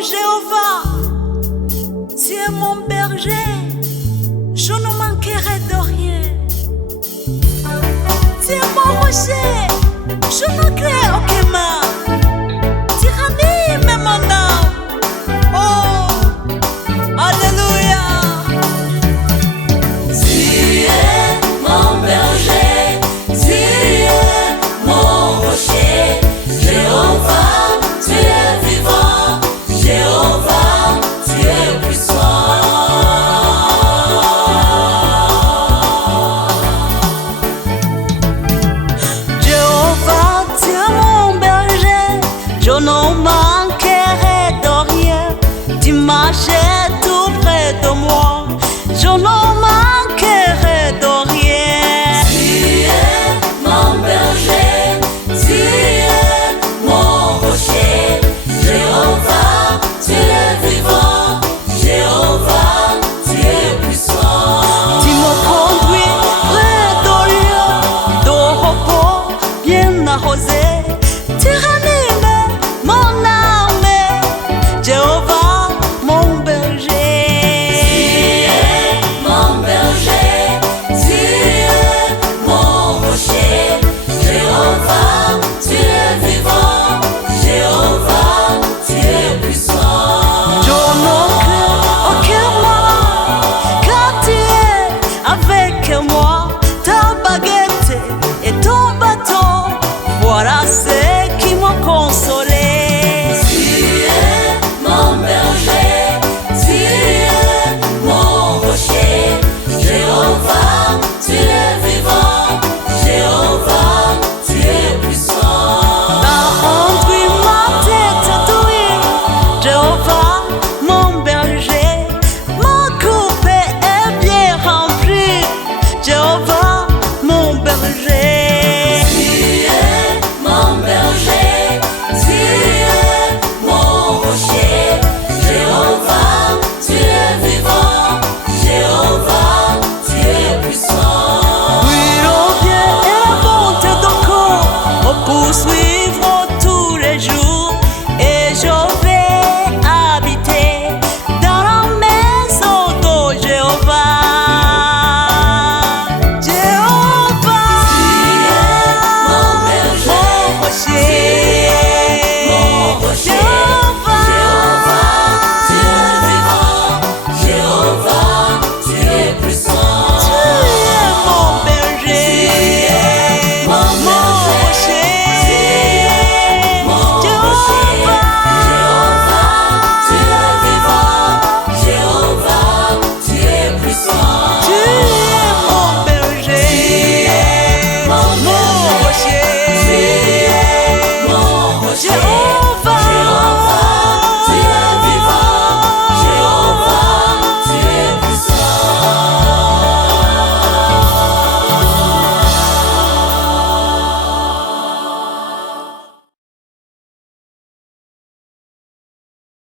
Jéhovah, tu es mon berger, je ne manquerai de rien. Tu es mon rocher, je ne crains aucun mal. Tu ranimes mon âme. Oh, alléluia. Tu es mon berger, tu es mon rocher. Jéhovah, tu es vivant. Jéhovah, tu es puissant. Jéhovah, tu es mon berger, je ne manquerai de rien. Tu marches tout près de moi, je ne manquerai